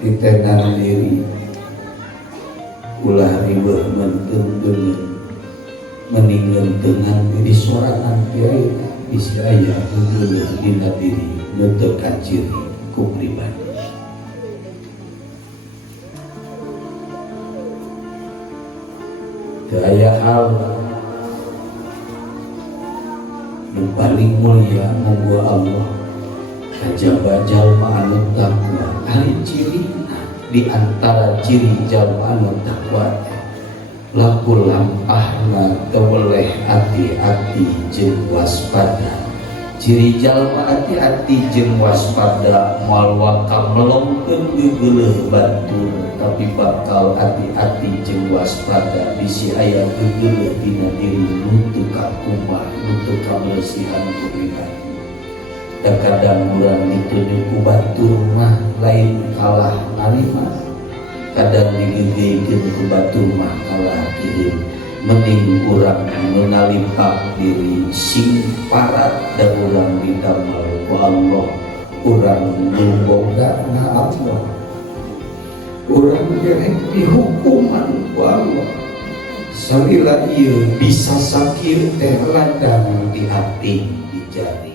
ditenang diri ulah riweuh mentung meninggal dengan diri sorangan kiai bisi aya geuleuh dina diri nu teu kaciri ku pribadi. Teu aya hal nu paling mulia munggu Allah kajaba jalma anu takwa ari cirina di antara ciri jalma anu takwa laku lampahna teweleh hati-hati jeung waspada. Ciri jalma hati-hati jeung waspada moal waka melongkeun geuleuh batur tapi bakal hati-hati jeung waspada bisi aya geuleuh dina diri nu teu kakumbah nu teu kabersihan ku pribadi. Da kadang urang dituju ku batur mah lain kalah narima, kadang digegeykeun ku batur mah kalah kieu. Mending urang menalipak diri sing parat da urang didamel ku Allah, urang nu boga na Allah, urang derek dihukuman ku Allah. Salila ieu bisa sakieu teh ladang di hati di jari.